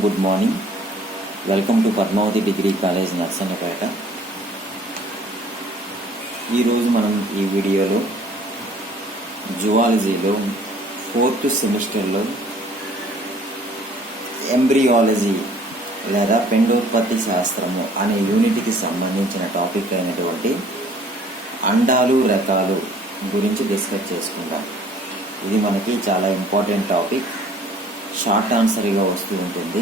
Good morning. Welcome to Padmavati degree college Narasannapeta. ఈరోజు మనం ఈ వీడియోలో జువాలజీలో 4th సెమిస్టర్లో ఎంబ్రియాలజీ లేదా పిండోత్పత్తి శాస్త్రము అనే యూనిట్కి సంబంధించిన టాపిక్ అయినటువంటి అండాలు రకాలు గురించి డిస్కస్ చేసుకుందాం. ఇది మనకి చాలా ఇంపార్టెంట్ టాపిక్, షార్ట్ ఆన్సర్గా వస్తూ ఉంటుంది.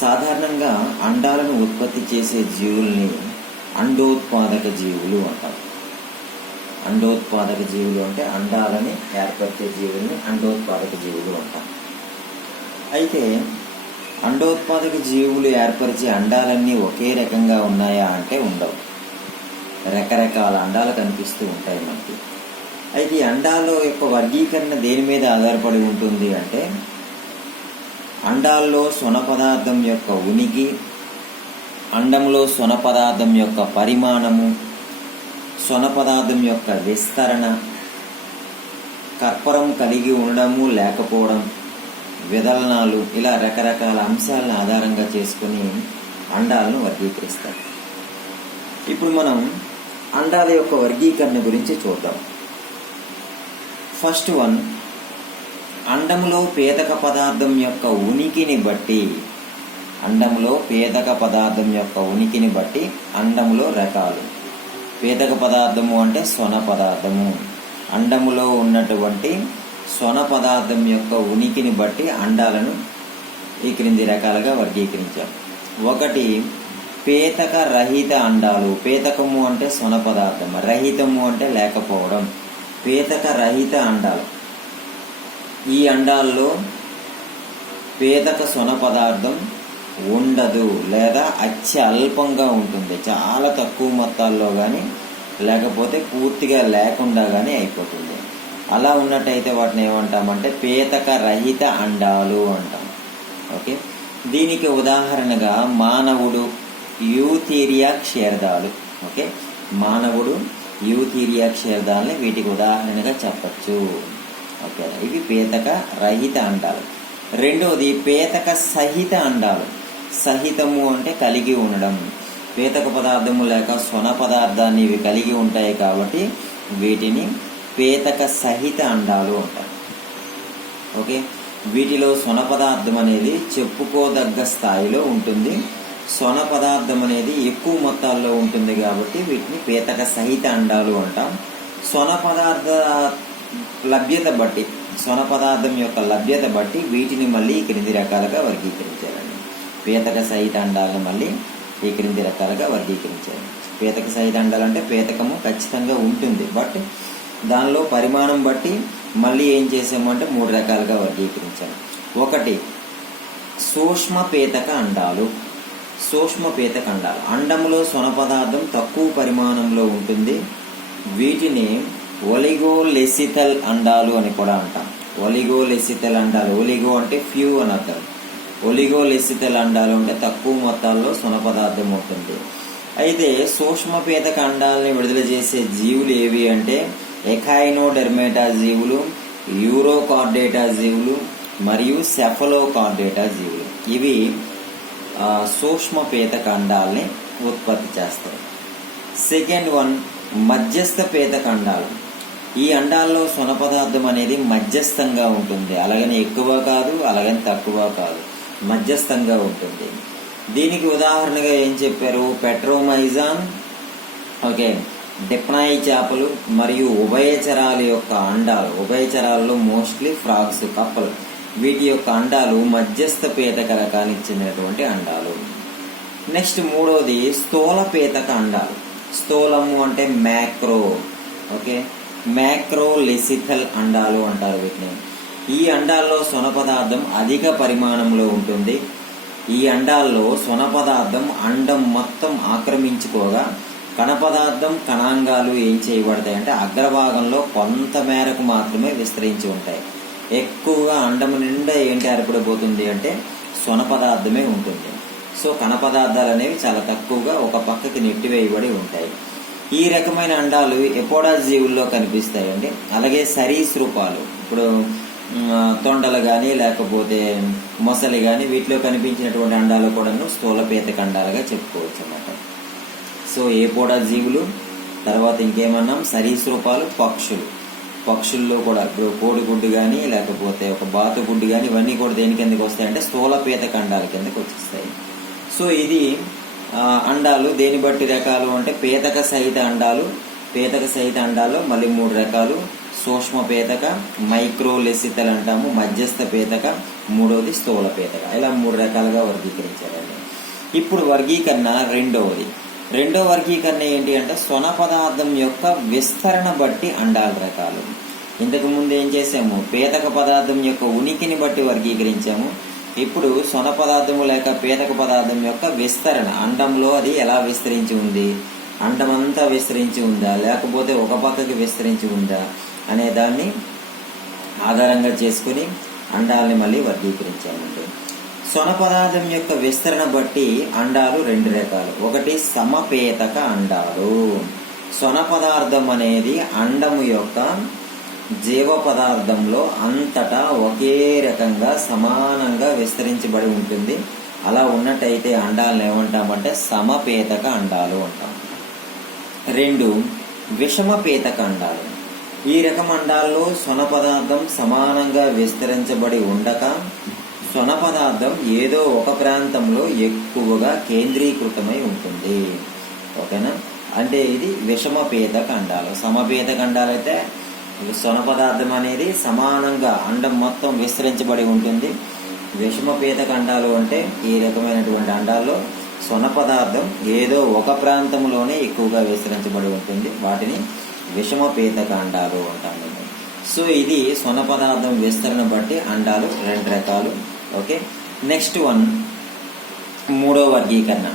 సాధారణంగా అండాలను ఉత్పత్తి చేసే జీవుల్ని అండోత్పాదక జీవులు అంటారు. అండోత్పాదక జీవులు అంటే అండాలని ఏర్పరిచే జీవుల్ని అండోత్పాదక జీవులు అంటారు. అయితే అండోత్పాదక జీవులు ఏర్పరిచే అండాలన్నీ ఒకే రకంగా ఉన్నాయా అంటే ఉండవు. రకరకాల అండాలు కనిపిస్తూ ఉంటాయి మనకి. అయితే ఈ అండాల యొక్క వర్గీకరణ దేని మీద ఆధారపడి ఉంటుంది అంటే అండాల్లో స్వన పదార్థం యొక్క ఉనికి, అండంలో స్వన పదార్థం యొక్క పరిమాణము, స్వన పదార్థం యొక్క విస్తరణ, కర్పరం కలిగి ఉండడము లేకపోవడం, విదలనాలు, ఇలా రకరకాల అంశాలను ఆధారంగా చేసుకుని అండాలను వర్గీకరిస్తారు. ఇప్పుడు మనం అండాల యొక్క వర్గీకరణ గురించి చూద్దాం. ఫస్ట్ వన్, అండములో పేదక పదార్థం యొక్క ఉనికిని బట్టి, అండములో పేదక పదార్థం యొక్క ఉనికిని బట్టి అండములో రకాలు. పేదక పదార్థము అంటే స్వన పదార్థము. అండములో ఉన్నటువంటి స్వన పదార్థం యొక్క ఉనికిని బట్టి అండాలను ఈ క్రింది రకాలుగా వర్గీకరించాం. ఒకటి, పేతక రహిత అండాలు. పేతకము అంటే స్వన పదార్థం, రహితము అంటే లేకపోవడం. పేతక రహిత అండాలు, ఈ అండాల్లో పేదక స్వన పదార్థం ఉండదు లేదా అత్యల్పంగా ఉంటుంది. చాలా తక్కువ మొత్తాల్లో కానీ లేకపోతే పూర్తిగా లేకుండా కానీ అయిపోతుంది. అలా ఉన్నట్టయితే వాటిని ఏమంటామంటే పేతక రహిత అండాలు అంటాం. ఓకే, దీనికి ఉదాహరణగా మానవుడు, యూథీరియా క్షీరదాలు. ఓకే, మానవుడు, యూథీరియా క్షీరదాలని వీటికి ఉదాహరణగా చెప్పచ్చు. ఓకే, ఇవి పేతక రహిత అండాలు. రెండోది పేతక సహిత అండాలు. సహితము అంటే కలిగి ఉండడం. పేతక పదార్థము లేక స్వన పదార్థాన్ని ఇవి కలిగి ఉంటాయి కాబట్టి వీటిని పేతక సహిత అండాలు అంటారు. ఓకే, వీటిలో స్వన పదార్థం అనేది చెప్పుకోదగ్గ స్థాయిలో ఉంటుంది. స్వన పదార్థం అనేది ఎక్కువ మొత్తాల్లో ఉంటుంది కాబట్టి వీటిని పేతక సహిత అండాలు అంటాం. స్వన పదార్థ లభ్యత బట్టి, స్వన పదార్థం యొక్క లభ్యత బట్టి వీటిని మళ్ళీ ఈ క్రింది రకాలుగా వర్గీకరించారండి. పేతక సహిత అండాలను మళ్ళీ ఈ క్రింది రకాలుగా వర్గీకరించారు. పేతక సహిత అండాలు అంటే పేతకము ఖచ్చితంగా ఉంటుంది, బట్ దానిలో పరిమాణం బట్టి మళ్ళీ ఏం చేసామంటే 3 రకాలుగా వర్గీకరించాము. ఒకటి, సూక్ష్మ పేతక అండాలు. సూక్ష్మ పేతక అండాలు, అండములో స్వన పదార్థం తక్కువ పరిమాణంలో ఉంటుంది. వీటిని ఒలిగోలెసిథల్ అండాలు అని కూడా అంటాం. ఒలిగోలెసిథల్ అండాలు, ఒలిగో అంటే ఫ్యూ అని అర్థం. ఒలిగోలెసిథల్ అండాలు అంటే తక్కువ మొత్తాల్లో స్వన పదార్థం ఉంటుంది. అయితే సూక్ష్మపేతక అండాలని విడుదల చేసే జీవులు ఏవి అంటే ఎఖైనోడెర్మేటా జీవులు, యూరోకార్డేటా జీవులు మరియు సెఫలోకార్డేటా జీవులు. ఇవి సూక్ష్మపేతక అండాలని ఉత్పత్తి చేస్తాయి. సెకండ్ వన్, మధ్యస్థ పేతక అండాలు. ఈ అండాల్లో స్వన పదార్థం అనేది మధ్యస్థంగా ఉంటుంది. అలాగని ఎక్కువ కాదు, అలాగని తక్కువ కాదు, మధ్యస్థంగా ఉంటుంది. దీనికి ఉదాహరణగా ఏం చెప్పారు, పెట్రోమైజాన్, ఓకే, డిప్నాయి చేపలు మరియు ఉభయచరాల యొక్క అండాలు. ఉభయచరాల్లో మోస్ట్లీ ఫ్రాగ్స్, కప్పలు, వీటి యొక్క అండాలు మధ్యస్థ పేతక రకానికి చెందినటువంటి అండాలు. నెక్స్ట్ మూడోది స్థూల పేతక అండాలు. స్థూలము అంటే మ్యాక్రో, ఓకే, మ్యాక్రోలెసిథల్ అండాలు అంటారు వీటిని. ఈ అండాల్లో స్వన పదార్థం అధిక పరిమాణంలో ఉంటుంది. ఈ అండాల్లో స్వన పదార్థం అండం మొత్తం ఆక్రమించుకోగా కణ పదార్థం, కణాంగాలు ఏం చేయబడతాయి అంటే అగ్రభాగంలో కొంత మేరకు మాత్రమే విస్తరించి ఉంటాయి. ఎక్కువగా అండము నిండా ఏంటి ఏర్పడిపోతుంది అంటే స్వన పదార్థమే ఉంటుంది. సో కణ పదార్థాలు అనేవి చాలా తక్కువగా ఒక పక్కకి నెట్టివేయబడి ఉంటాయి. ఈ రకమైన అండాలు ఎపోడా జీవుల్లో కనిపిస్తాయండి. అలాగే సరీసృపాలు, ఇప్పుడు తొండలు కానీ లేకపోతే మొసలి కానీ వీటిలో కనిపించినటువంటి అండాలు కూడాను స్థూలపేతక అండాలుగా చెప్పుకోవచ్చు అన్నమాట. సో ఏపోడా జీవులు, తర్వాత ఇంకేమన్నాం సరీసృపాలు, పక్షుల్లో కూడా ఇప్పుడు కోడిగుడ్డు కానీ లేకపోతే ఒక బాతుగుడ్డు కానీ ఇవన్నీ కూడా దేని కిందకి వస్తాయంటే స్థూలపేతక అండాల కిందకి వచ్చేస్తాయి. సో ఇది అండాలు దేని బట్టి రకాలు అంటే పేతక సహిత అండాలు. పేతక సహిత అండాల్లో మళ్ళీ 3 రకాలు. సూక్ష్మ పేతక, మైక్రోలెసితలు అంటాము, మధ్యస్థ పేతక, మూడవది స్థూల పేతక. ఇలా 3 రకాలుగా వర్గీకరించారండి. ఇప్పుడు వర్గీకరణ రెండో వర్గీకరణ ఏంటి అంటే స్వన పదార్థం యొక్క విస్తరణ బట్టి అండాల రకాలు. ఇంతకు ముందు ఏం చేసాము, పేతక పదార్థం యొక్క ఉనికిని బట్టి వర్గీకరించాము. ఇప్పుడు స్వన పదార్థము లేక పేతక పదార్థం యొక్క విస్తరణ, అండంలో అది ఎలా విస్తరించి ఉంది, అండమంతా విస్తరించి ఉందా లేకపోతే ఒక పక్కకి విస్తరించి ఉందా అనే దాన్ని ఆధారంగా చేసుకుని అండాలని మళ్ళీ వర్గీకరించామండి. స్వన పదార్థం యొక్క విస్తరణ బట్టి అండాలు 2 రకాలు. ఒకటి సమపేతక అండాలు. స్వన పదార్థం అనేది అండము యొక్క జీవ పదార్థంలో అంతటా ఒకే రకంగా సమానంగా విస్తరించబడి ఉంటుంది. అలా ఉన్నట్టయితే అండాలను ఏమంటామంటే సమపేతక అండాలు అంటాం. 2 విషమపేతక అండాలు. ఈ రకం అండాల్లో స్వన పదార్థం సమానంగా విస్తరించబడి ఉండక స్వన పదార్థం ఏదో ఒక ప్రాంతంలో ఎక్కువగా కేంద్రీకృతమై ఉంటుంది. ఓకేనా, అంటే ఇది విషమపేతక అండాలు. సమపేతక అండాలు అయితే స్వన పదార్థం అనేది సమానంగా అండం మొత్తం విస్తరించబడి ఉంటుంది. విషమపేతక అండాలు అంటే ఈ రకమైనటువంటి అండాల్లో స్వన పదార్థం ఏదో ఒక ప్రాంతంలోనే ఎక్కువగా విస్తరించబడి ఉంటుంది. వాటిని విషమపేతక అండాలు అంటాము. సో ఇది స్వన పదార్థం విస్తరణ బట్టి అండాలు 2 రకాలు. ఓకే, నెక్స్ట్ వన్ 3వ వర్గీకరణ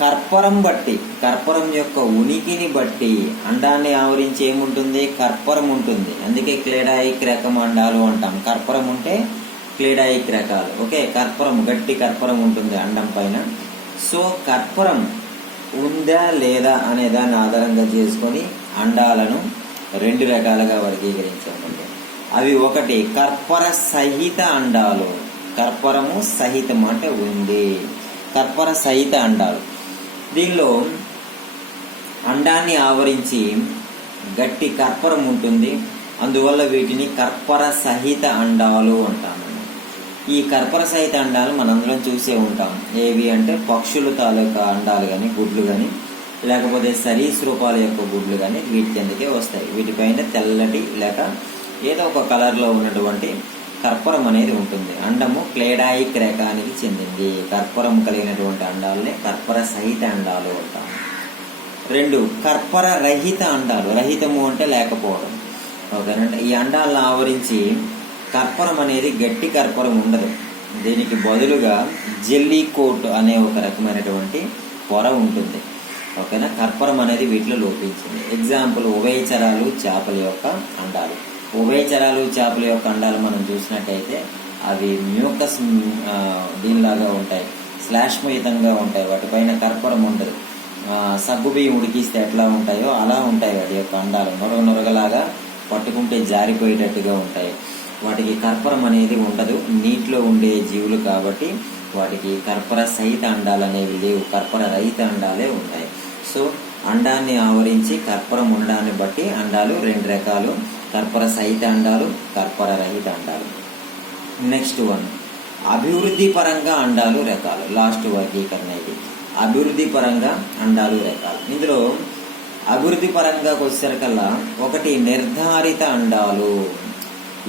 కర్పరం బట్టి. కర్పరం యొక్క ఉనికిని బట్టి అండాన్ని ఆవరించి ఏముంటుంది, కర్పరం ఉంటుంది. అందుకే క్లేడాయిక్ రకం అండాలు అంటాం. కర్పరం ఉంటే క్లేడాయిక్ రకాలు. ఓకే, కర్పరం గట్టి కర్పరం ఉంటుంది అండం పైన. సో కర్పరం ఉందా లేదా అనే దాన్ని ఆధారంగా చేసుకొని అండాలను 2 రకాలుగా వర్గీకరించామండి. అవి ఒకటి కర్పర సహిత అండాలు. కర్పరము సహితం అంటే ఉంది, కర్పర సహిత అండాలు. దీనిలో అండాన్ని ఆవరించి గట్టి కర్పరం ఉంటుంది. అందువల్ల వీటిని కర్పర సహిత అండాలు అంటాము. ఈ కర్పర సహిత అండాలు మనందరం చూసే ఉంటాం. ఏవి అంటే పక్షుల తాలూకా అండాలు కానీ గుడ్లు కానీ లేకపోతే సరీసృపాల యొక్క గుడ్లు కానీ వీటి కిందకే వస్తాయి. వీటిపైన తెల్లటి లేక ఏదో ఒక కలర్లో ఉన్నటువంటి కర్పరం అనేది ఉంటుంది. అండము క్లేడాయిక్ రకానికి చెందింది. కర్పరం కలిగినటువంటి అండాలని కర్పర సహిత అండాలు అంటాం. 2 కర్పర రహిత అండాలు. రహితము అంటే లేకపోవడం. ఓకేనంటే ఈ అండాలను ఆవరించి కర్పరం అనేది గట్టి కర్పరం ఉండదు. దీనికి బదులుగా జెల్లీ కోట్ అనే ఒక రకమైనటువంటి పొర ఉంటుంది. ఓకేనా, కర్పరం అనేది వీటిలో లోపించింది. ఎగ్జాంపుల్ ఉభయచరాలు చేపల యొక్క అండాలు. ఉభయచరాలు చేపల యొక్క అండాలు మనం చూసినట్టయితే అవి మ్యూకస్ దీనిలాగా ఉంటాయి, శ్లాష్మయుతంగా ఉంటాయి. వాటిపైన కర్పరం ఉండదు. సగ్గుబియ్యం ఉడికిస్తే ఎట్లా ఉంటాయో అలా ఉంటాయి వాటి యొక్క అండాలు. నొరగలాగా పట్టుకుంటే జారిపోయేటట్టుగా ఉంటాయి. వాటికి కర్పరం అనేది ఉండదు. నీటిలో ఉండే జీవులు కాబట్టి వాటికి కర్పర సహిత అండాలు అనేవి లేవు. కర్పర రహిత అండాలే ఉంటాయి. సో అండాన్ని ఆవరించి కర్పరం ఉండడాన్ని బట్టి అండాలు 2 రకాలు, కర్పర సహిత అండాలు, కర్పర రహిత అండాలు. నెక్స్ట్ వన్ అభివృద్ధి పరంగా అండాలు రకాలు. లాస్ట్ వర్గీకరణ ఇది. అభివృద్ధి పరంగా అండాలు రకాలు. ఇందులో అభివృద్ధి పరంగా వచ్చేసరికల్లా ఒకటి నిర్ధారిత అండాలు.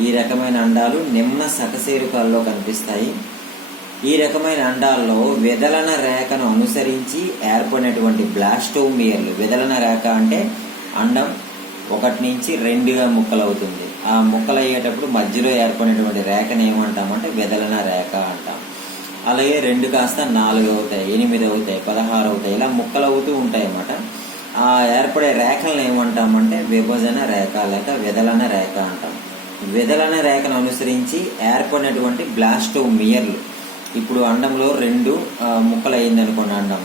ఈ రకమైన అండాలు నిమ్న సకశేరుకాల్లో కనిపిస్తాయి. ఈ రకమైన అండాల్లో వెదలన రేఖను అనుసరించి ఏర్పడినటువంటి బ్లాస్టోమియర్లు. వెదలన రేఖ అంటే అండం 1 నుంచి 2గా ముక్కలవుతుంది. ఆ ముక్కలు అయ్యేటప్పుడు మధ్యలో ఏర్పడినటువంటి రేఖను ఏమంటామంటే వెదలన రేఖ అంటాం. అలాగే 2 కాస్త 4 అవుతాయి, 8 అవుతాయి, 16 అవుతాయి. ఇలా ముక్కలు అవుతూ ఉంటాయి అన్నమాట. ఆ ఏర్పడే రేఖలను ఏమంటామంటే విభజన రేఖ లేక వెదలన రేఖ అంటాం. వెదలన రేఖను అనుసరించి ఏర్పడినటువంటి బ్లాస్టోమియర్లు. ఇప్పుడు అండంలో 2 ముక్కలు అయింది అనుకోండి అండం.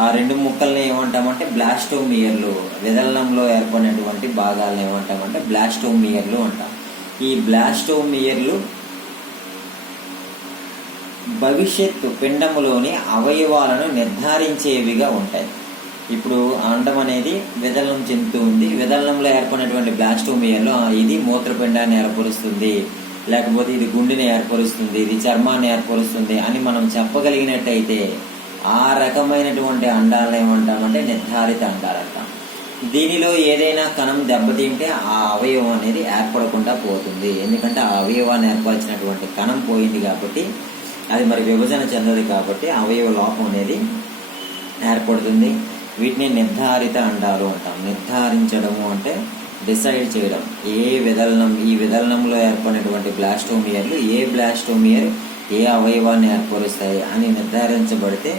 ఆ 2 ముక్కల్ని ఏమంటామంటే బ్లాస్టోమియర్లు. వెదలనంలో ఏర్పడినటువంటి భాగాలను ఏమంటామంటే బ్లాస్టోమియర్లు అంటాం. ఈ బ్లాస్టోమియర్లు భవిష్యత్తు పిండములోని అవయవాలను నిర్ధారించేవిగా ఉంటాయి. ఇప్పుడు అండం అనేది విదలనం చెందుతూ ఉంది. విదలనంలో ఏర్పడినటువంటి బ్లాస్టోమియర్లో ఇది మూత్రపిండాన్ని ఏర్పరుస్తుంది, లేకపోతే ఇది గుండెని ఏర్పరుస్తుంది, ఇది చర్మాన్ని ఏర్పరుస్తుంది అని మనం చెప్పగలిగినట్టయితే ఆ రకమైనటువంటి అండాలను ఏమంటామంటే నిర్ధారిత అండాలు అంటాం. దీనిలో ఏదైనా కణం దెబ్బతింటే ఆ అవయవం అనేది ఏర్పడకుండా పోతుంది. ఎందుకంటే ఆ అవయవాన్ని ఏర్పరిచినటువంటి కణం పోయింది కాబట్టి, అది మరి విభజన చెందదు కాబట్టి అవయవ లోపం అనేది ఏర్పడుతుంది. వీటిని నిర్ధారిత అండాలు అంటాం. నిర్ధారించడము అంటే డిసైడ్ చేయడం. ఈ విదలనంలో ఏర్పడినటువంటి బ్లాస్టోమియర్లు ఏ బ్లాస్టోమియర్ ఏ అవయవాన్ని ఏర్పరుస్తాయి అని నిర్ధారించబడితే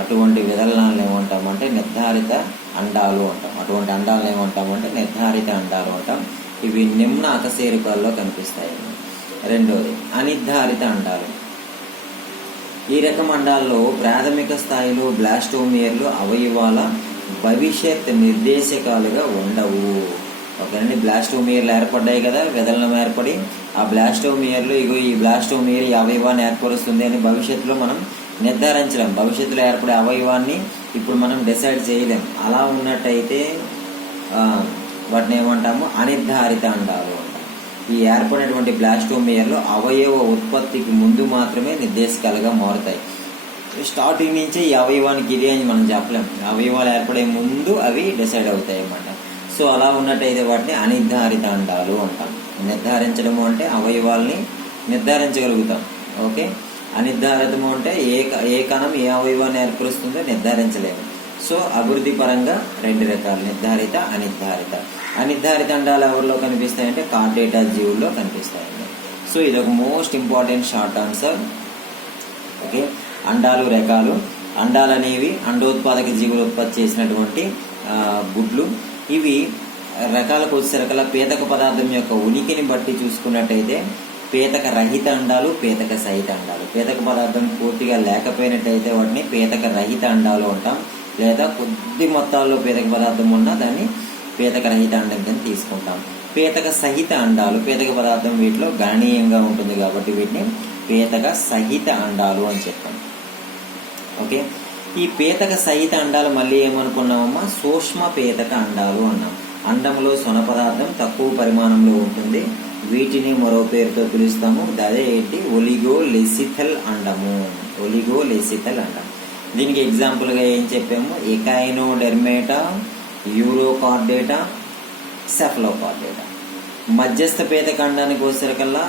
అటువంటి విదలనాలను ఏమంటామంటే నిర్ధారిత అండాలు అంటాం. అటువంటి అండాలను ఏమంటామంటే నిర్ధారిత అండాలు అంటాం. ఇవి నిమ్న అకశేరుకాల్లో కనిపిస్తాయి. రెండోది అనిర్ధారిత అండాలు. ఈ రకం అండాల్లో ప్రాథమిక స్థాయిలో బ్లాస్టోమియర్లు అవయవాల భవిష్యత్ నిర్దేశకాలుగా ఉండవు. ఓకేనండి, బ్లాస్టోమియర్లు ఏర్పడ్డాయి కదా, విదలనం ఏర్పడి ఆ బ్లాస్టోమియర్లు ఈ బ్లాస్టోమియర్ ఈ అవయవాన్ని ఏర్పరుస్తుంది అని భవిష్యత్తులో మనం నిర్ధారించలేం. భవిష్యత్తులో ఏర్పడే అవయవాన్ని ఇప్పుడు మనం డిసైడ్ చేయలేం. అలా ఉన్నట్టయితే వాటిని ఏమంటాము అనిర్ధారిత అండాలు అంటాం. ఈ ఏర్పడినటువంటి బ్లాస్టోమియర్లు అవయవ ఉత్పత్తికి ముందు మాత్రమే నిర్దేశకాలుగా మారుతాయి. స్టార్టింగ్ నుంచి ఈ అవయవానికి ఇది అని మనం చెప్పలేం. అవయవాలు ఏర్పడే ముందు అవి డిసైడ్ అవుతాయి అన్నమాట. సో అలా ఉన్నట్టయితే వాటిని అనిర్ధారిత అండాలు అంటాం. నిర్ధారించడము అంటే అవయవాల్ని నిర్ధారించగలుగుతాం. ఓకే, అనిర్ధారితము అంటే ఏ కణం ఏ అవయవాన్ని ఏర్పరుస్తుందో నిర్ధారించలేము. సో అభివృద్ధి పరంగా రెండు రకాలు, నిర్ధారిత అనిర్ధారిత. అనిర్ధారిత అండాలు ఎవరిలో కనిపిస్తాయంటే కార్డేటా జీవుల్లో కనిపిస్తాయండి. సో ఇది ఒక most important short answer. Okay, అండాలు రకాలు. అండాలు అనేవి అండోత్పాదక జీవులు ఉత్పత్తి చేసినటువంటి గుడ్లు. ఇవి రకాలకు వచ్చేసరికల్లా పీతక పదార్థం యొక్క ఉనికిని బట్టి చూసుకున్నట్టయితే పీతక రహిత అండాలు, పీతక సహిత అండాలు. పీతక పదార్థం పూర్తిగా లేకపోయినట్టయితే వాటిని పీతక రహిత అండాలు అంటాం. లేదా కొద్ది మొత్తాల్లో పీతక పదార్థం ఉన్నా దాన్ని పీతక రహిత అండం కింద తీసుకుంటాం. పీతక సహిత అండాలు, పీతక పదార్థం వీటిలో గణనీయంగా ఉంటుంది కాబట్టి వీటిని పీతక సహిత అండాలు అని చెప్పాం. ఓకే, ఈ పీతక సహిత అండాలు మళ్ళీ ఏమనుకున్నామమ్మా, సూక్ష్మ పీతక అండాలు అన్నాం. అండంలో సొన పదార్థం తక్కువ పరిమాణంలో ఉంటుంది. వీటిని మరో పేరుతో పిలుస్తాము. అదే ఏంటి, ఒలిగోలెసిథల్ అండము. ఒలిగోలెసిథల్ అండం. దీనికి ఎగ్జాంపుల్గా ఏం చెప్పాము, ఎకైనోడెర్మేటా, యూరోకార్డేటా, సెఫలోకార్డేటా. మధ్యస్థ పీతక అండానికి వచ్చేసరికల్లా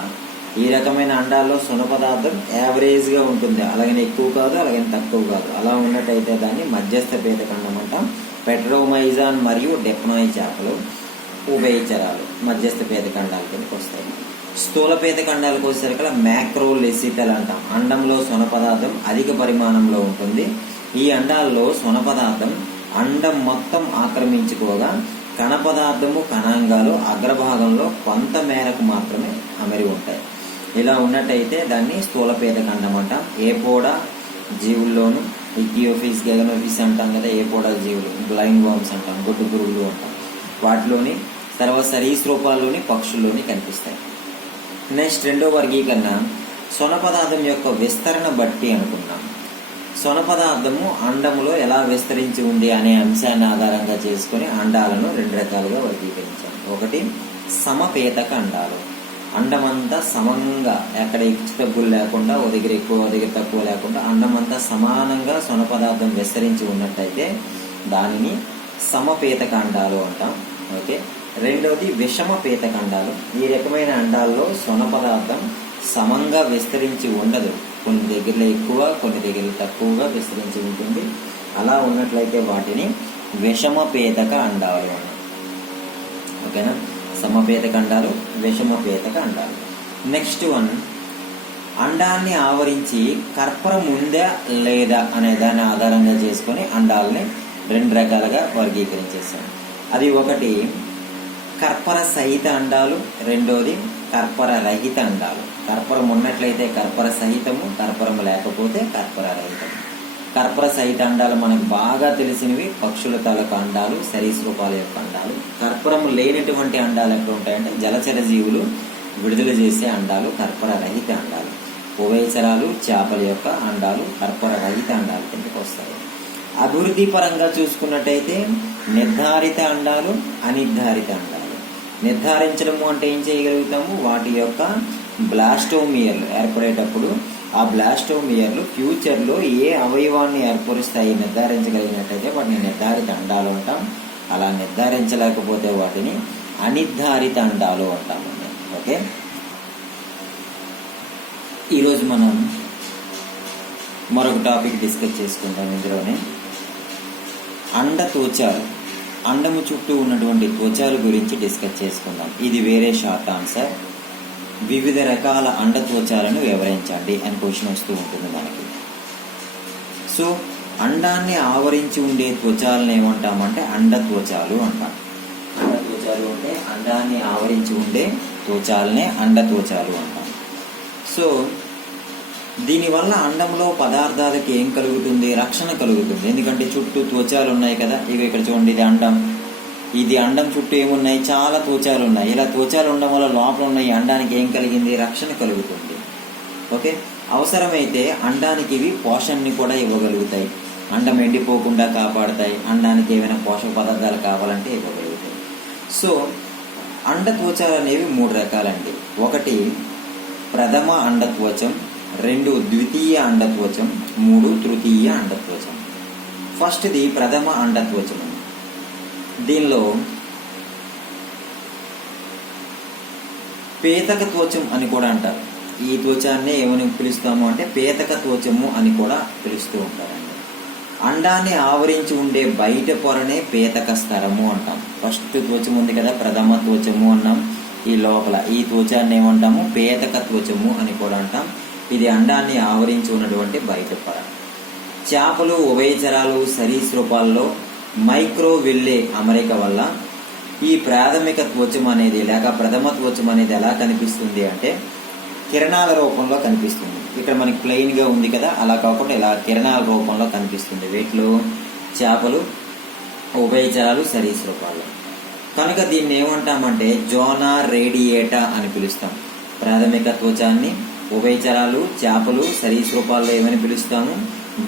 ఈ రకమైన అండాల్లో సొన పదార్థం యావరేజ్గా ఉంటుంది. అలాగని ఎక్కువ కాదు, అలాగని తక్కువ కాదు. అలా ఉన్నట్టయితే దాన్ని మధ్యస్థ పీతక అండం అంటాం. పెట్రోమైజాన్ మరియు డెప్నాయ్ చేపలు ఉభయచరాలు మధ్యస్థ పీతక అండాల కిందకి వస్తాయి. స్థూల పీతక అండాలకు వచ్చేసరికి మ్యాక్రోలెసిథల్ అంటాం. అండంలో సొన పదార్థం అధిక పరిమాణంలో ఉంటుంది. ఈ అండాల్లో సొన పదార్థం అండం మొత్తం ఆక్రమించుకోగా కణ పదార్థము కణాంగాలు అగ్రభాగంలో కొంత మేరకు మాత్రమే అమరి ఉంటాయి. ఇలా ఉన్నట్టయితే దాన్ని స్థూల పీతక అండం అంటాం. ఏపోడా జీవుల్లోను ఇకియోఫిస్, గెగనోఫిస్ అంటాం కదా, ఏపోడా జీవులు, బ్లైండ్ వామ్స్ అంటాం, గొడ్డు పురుగులు అంటాం. వాటిలోని సరీసృపాల్లోని పక్షుల్లోని కనిపిస్తాయి. నెక్స్ట్ రెండో వర్గీకరణ సొన పదార్థం యొక్క విస్తరణ బట్టి అనుకున్నాం. సొన పదార్థము అండములో ఎలా విస్తరించి ఉంది అనే అంశాన్ని ఆధారంగా చేసుకుని అండాలను రెండు రకాలుగా వర్గీకరించాం. ఒకటి సమపేతక అండాలు. అండమంతా సమంగా, ఎక్కడ హెచ్చు తగ్గులు లేకుండా, ఓ దగ్గర ఎక్కువ ఓ దగ్గర తక్కువ లేకుండా అండమంతా సమానంగా సొన పదార్థం విస్తరించి ఉన్నట్టయితే దానిని సమపేతక అండాలు అంటాం. ఓకే, రెండవది విషమ పీతక అండాలు. ఈ రకమైన అండాల్లో సొన పదార్థం సమంగా విస్తరించి ఉండదు. కొన్ని దగ్గరలో ఎక్కువ, కొన్ని దగ్గరలో తక్కువగా విస్తరించి ఉంటుంది. అలా ఉన్నట్లయితే వాటిని విషమ పీతక అండాలు అన్నాం. ఓకేనా, సమపేతక అండాలు, విషమ పీతక అండాలు. నెక్స్ట్ వన్, అండాన్ని ఆవరించి కర్పరం ఉందా లేదా అనే దాన్ని ఆధారంగా చేసుకొని అండాలని రెండు రకాలుగా వర్గీకరించేసాం. అది ఒకటి కర్పర సహిత అండాలు, రెండోది కర్పర రహిత అండాలు. కర్పరం ఉన్నట్లయితే కర్పర సహితము, కర్పరం లేకపోతే కర్పర రహితము. కర్పర సహిత అండాలు మనకు బాగా తెలిసినవి పక్షుల తాలూకు అండాలు, సరీసృపాల యొక్క అండాలు. కర్పరం లేనటువంటి అండాలు ఎక్కడ ఉంటాయంటే జలచర జీవులు విడుదల చేసే అండాలు కర్పర రహిత అండాలు. ఉభయచరాలు, చేపల యొక్క అండాలు అర్పరహిత అండాల కిందకి వస్తాయి. అభివృద్ధి పరంగా చూసుకున్నట్టయితే నిర్ధారిత అండాలు, అనిర్ధారిత అండాలు. నిర్ధారించడము అంటే ఏం చేయగలుగుతాము, వాటి యొక్క బ్లాస్టోమియర్లు ఏర్పడేటప్పుడు ఆ బ్లాస్టోమియర్లు ఫ్యూచర్లో ఏ అవయవాన్ని ఏర్పరుస్తాయి నిర్ధారించగలిగినట్టయితే వాటిని నిర్ధారిత అండాలు అంటాం. అలా నిర్ధారించలేకపోతే వాటిని అనిర్ధారిత అండాలు అంటామండి. ఓకే, ఈరోజు మనం మరొక టాపిక్ డిస్కస్ చేసుకుంటాం. ఇందులోనే అండ త్వచాలు, అండము చుట్టూ ఉన్నటువంటి త్వచాల గురించి డిస్కస్ చేసుకుందాం. ఇది వేరే షార్ట్ ఆన్సర్. వివిధ రకాల అండ త్వచాలను వివరించండి అని క్వశ్చన్ వస్తూ ఉంటుంది మనకి. సో అండాన్ని ఆవరించి ఉండే త్వచాలను ఏమంటామంటే అండ త్వచాలు అంటాం. అండ త్వచాలు అంటే అండాన్ని ఆవరించి ఉండే త్వచాలనే అండ త్వచాలు అంటాం. సో దీనివల్ల అండంలో పదార్థాలకి ఏం కలుగుతుంది, రక్షణ కలుగుతుంది. ఎందుకంటే చుట్టూ త్వచాలు ఉన్నాయి కదా. ఇక ఇక్కడ చూడండి, ఇది అండం. ఇది అండం చుట్టూ ఏమున్నాయి, చాలా త్వచాలు ఉన్నాయి. ఇలా త్వచాలు ఉండడం వల్ల లోపల ఉన్న ఈ అండానికి ఏం కలిగింది, రక్షణ కలుగుతుంది. ఓకే, అవసరమైతే అండానికి ఇవి పోషణని కూడా ఇవ్వగలుగుతాయి. అండం ఎండిపోకుండా కాపాడుతాయి. అండానికి ఏమైనా పోషక పదార్థాలు కావాలంటే ఇవ్వగలుగుతాయి. సో అండ త్వచాలు అనేవి 3 రకాలండి. ఒకటి ప్రథమ అండత్వచం, 2 ద్వితీయ అండత్వచం, 3 తృతీయ అండత్వచం. ఫస్ట్ది ప్రథమ అండత్వచం. దీనిలో పేతక త్వచం అని కూడా అంటారు. ఈ త్వచాన్ని ఏమని పిలుస్తాము అంటే పేతక త్వచము అని కూడా పిలుస్తూ ఉంటారండి. అండాన్ని ఆవరించి ఉండే బయట పొరనే పేతక స్తరము అంటాం. ఫస్ట్ త్వచం ఉంది కదా, ప్రథమ త్వచము అన్నాం. ఈ లోపల ఈ త్వచాన్ని ఏమంటాము, పేతక త్వచము అని కూడా అంటాం. ఇది అండాన్ని ఆవరించి ఉన్నటువంటి బయట పొర. చేపలు, ఉభయచరాలు, సరీసృపాల్లో మైక్రోవిల్లే అమరిక వల్ల ఈ ప్రాథమిక త్వచం అనేది లేక ప్రథమ త్వచం అనేది ఎలా కనిపిస్తుంది అంటే కిరణాల రూపంలో కనిపిస్తుంది. ఇక్కడ మనకి ప్లెయిన్ గా ఉంది కదా, అలా కాకుండా ఇలా కిరణాల రూపంలో కనిపిస్తుంది. వీటిలో చేపలు, ఉభయచరాలు, సరీసృపాలు. కనుక దీన్ని ఏమంటామంటే జోనా రేడియేటా అని పిలుస్తాం. ప్రాథమిక త్వచాన్ని ఉభయచరాలు, చేపలు, సరీసృపాల్లో ఏమని పిలుస్తాము,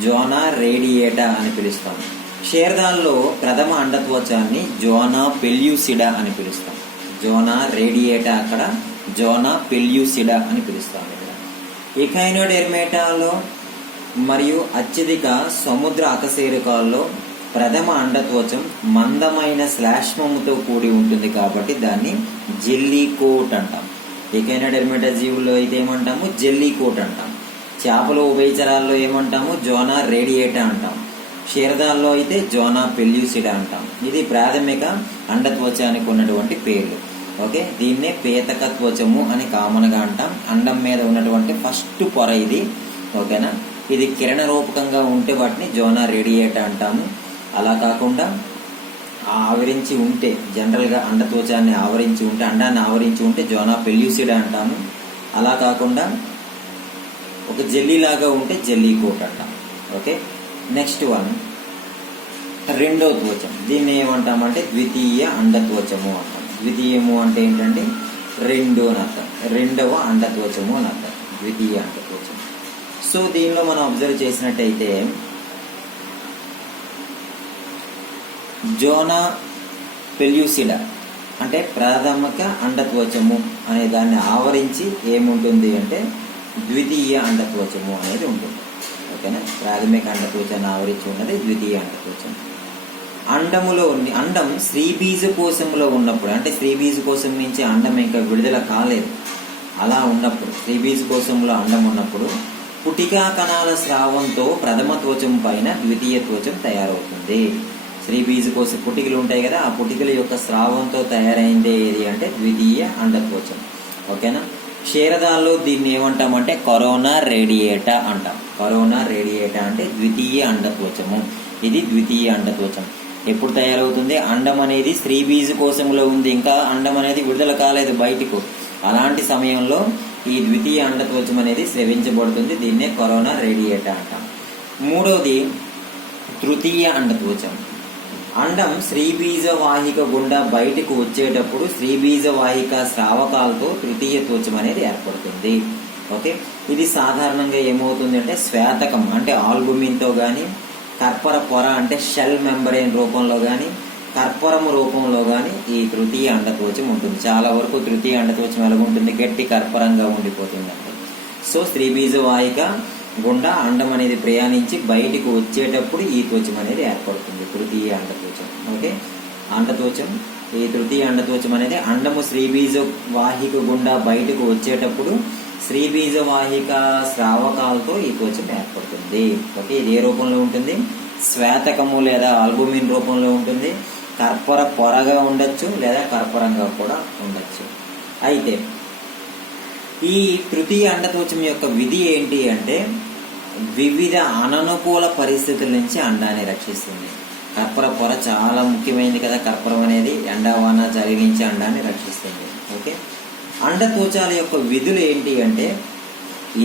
జోనా రేడియేటా అని పిలుస్తాము. క్షీరదాల్లో ప్రథమ అండత్వచాన్ని జోనా పెల్యూసిడా అని పిలుస్తాం. జోనా రేడియేటా అక్కడ, జోనా పెల్యూసిడా అని పిలుస్తాం. ఇక్కడ ఎకైనోడెర్మేటాలో మరియు అత్యధిక సముద్ర అకశేరుకాల్లో ప్రథమ అండత్వచం మందమైన శ్లేష్మముతో కూడి ఉంటుంది కాబట్టి దాన్ని జెల్లీ కోట్ అంటాం. ఎకైనోడెర్మేటా జీవుల్లో అయితే ఏమంటాము, జెల్లీ కోట్ అంటాం. చేపలు, ఉభయచరాల్లో ఏమంటాము, జోనా రేడియేటా అంటాం. క్షీరదాల్లో అయితే జోనా పెల్యూసిడా అంటాం. ఇది ప్రాథమిక అండత్వచానికి ఉన్నటువంటి పేర్లు. ఓకే, దీన్నే పేతక త్వచము అని కామన్ గా అంటాం. అండం మీద ఉన్నటువంటి ఫస్ట్ పొర ఇది. ఓకేనా, ఇది కిరణ రూపకంగా ఉంటే వాటిని జోనా రేడియేటా అంటాము. అలా కాకుండా ఆవరించి ఉంటే, జనరల్ గా అండత్వచాన్ని ఆవరించి ఉంటే, అండాన్ని ఆవరించి ఉంటే జోనా పెల్యూసిడా అంటాము. అలా కాకుండా ఒక జెల్లీ లాగా ఉంటే జెల్లీ కోట్ అంటాం. ఓకే, నెక్స్ట్ వన్ రెండో త్వచం. దీన్ని ఏమంటామంటే ద్వితీయ అండత్వచము అంటాం. ద్వితీయము అంటే ఏంటంటే 2 అని అర్థం. రెండవ అండత్వచము అని అర్థం, ద్వితీయ అండత్వచం. సో దీనిలో మనం అబ్జర్వ్ చేసినట్టయితే జోనా పెల్యూసిడా అంటే ప్రాథమిక అండత్వచము అనే దాన్ని ఆవరించి ఏముంటుంది అంటే ద్వితీయ అండత్వచము అనేది ఉంటుంది. ఓకేనా, ప్రాథమిక అండత్వచాన్ని ఆవరించి ఉన్నది ద్వితీయ అండత్వచం. అండములో అండం స్త్రీబీజ కోశంలో ఉన్నప్పుడు, అంటే స్త్రీబీజ కోశం నుంచి అండం ఇంకా విడుదల కాలేదు, అలా ఉన్నప్పుడు స్త్రీబీజ కోశంలో అండం ఉన్నప్పుడు పుటికా కణాల స్రావంతో ప్రథమ త్వచం పైన ద్వితీయ త్వచం తయారవుతుంది. స్త్రీబీజ కోశ పుటికలు ఉంటాయి కదా, ఆ పుటికల యొక్క స్రావంతో తయారైందే ఏది అంటే ద్వితీయ అండత్వచం. ఓకేనా, క్షీరదాల్లో దీన్ని ఏమంటామంటే కరోనా రేడియేటా అంటాం. కరోనా రేడియేటా అంటే ద్వితీయ అండత్వచము. ఇది ద్వితీయ అండత్వచం. ఎప్పుడు తయారవుతుంది, అండం అనేది స్త్రీబీజ కోశంలో ఉంది, ఇంకా అండం అనేది విడుదల కాలేదు బయటకు. అలాంటి సమయంలో ఈ ద్వితీయ అండత్వచం అనేది స్రవించబడుతుంది. దీన్నే కరోనా రేడియేటా అంటాం. మూడవది తృతీయ అండత్వచం. అండం స్త్రీబీజ వాహిక గుండా బయటకు వచ్చేటప్పుడు స్త్రీబీజ వాహిక స్రావకాలతో తృతీయ త్వచం అనేది ఏర్పడుతుంది. ఓకే, ఇది సాధారణంగా ఏమవుతుంది అంటే శ్వేతకం అంటే ఆల్బుమిన్తో కానీ, కర్పర పొర అంటే షెల్ మెంబ్రెయిన్ రూపంలో కానీ, కర్పరము రూపంలో కానీ ఈ తృతీయ అండత్వచం ఉంటుంది. చాలా వరకు తృతీయ అండత్వచం ఎలాగుంటుంది, గట్టి కర్పరంగా ఉండిపోతుంది అంటే. సో స్త్రీ బీజవాహిక గుండా అండం అనేది ప్రయాణించి బయటికి వచ్చేటప్పుడు ఈ త్వచం అనేది ఏర్పడుతుంది, తృతీయ అండత్వచం. ఓకే, అండత్వచం, ఈ తృతీయ అండత్వచం అనేది అండము స్త్రీ బీజ వాహిక గుండా బయటకు వచ్చేటప్పుడు స్త్రీ బీజ వాహిక స్రావకాలతో ఈ త్వచం ఏర్పడుతుంది. ఓకే, ఇది ఏ రూపంలో ఉంటుంది, శ్వేతకము లేదా ఆల్బుమిన్ రూపంలో ఉంటుంది. కర్పర పొరగా ఉండొచ్చు లేదా కర్పరంగా కూడా ఉండొచ్చు. అయితే ఈ తృతీయ అండత్వచం యొక్క విధి ఏంటి అంటే వివిధ అననుకూల పరిస్థితుల నుంచి అండాన్ని రక్షిస్తుంది. కర్పర పొర చాలా ముఖ్యమైనది కదా, కర్పరం అనేది ఎండావాన చలి నుంచి అండాన్ని రక్షిస్తుంది. ఓకే, అండత్వచాల యొక్క విధులు ఏంటి అంటే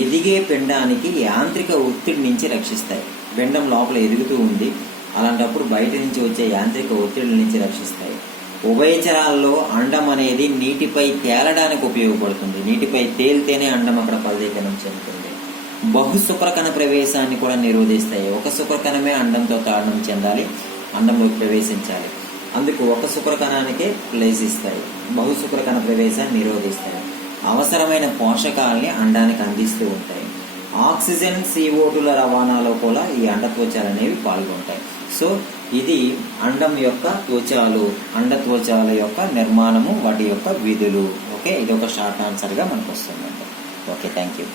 ఎదిగే పిండానికి యాంత్రిక ఒత్తిడి నుంచి రక్షిస్తాయి. పిండం లోపల ఎదుగుతూ ఉంది, అలాంటప్పుడు బయట నుంచి వచ్చే యాంత్రిక ఒత్తిడి నుంచి రక్షిస్తాయి. ఉభయచరాల్లో అండం అనేది నీటిపై తేలడానికి ఉపయోగపడుతుంది. నీటిపై తేలితేనే అండం అక్కడ ఫలదీకరణం చెందుతుంది. బహుశుక్రకణ ప్రవేశాన్ని కూడా నిరోధిస్తాయి. ఒక శుక్రకణమే అండంతో తాడనం చెందాలి, అండంలోకి ప్రవేశించాలి. అందుకు ఒక శుక్రకణానికే ప్లేస్ ఇస్తాయి. బహుశుక్రకణ ప్రవేశాన్ని నిరోధిస్తాయి. అవసరమైన పోషకాలని అండానికి అందిస్తూ ఉంటాయి. ఆక్సిజన్, CO2ల రవాణాలో కూడా ఈ అండత్వచాలు అనేవి పాల్గొంటాయి. సో ఇది అండం యొక్క త్వచాలు, అండత్వచాల యొక్క నిర్మాణము, వాటి యొక్క విధులు. ఓకే, ఇది ఒక షార్ట్ ఆన్సర్గా మనకు వస్తుందండి. Okay, thank you.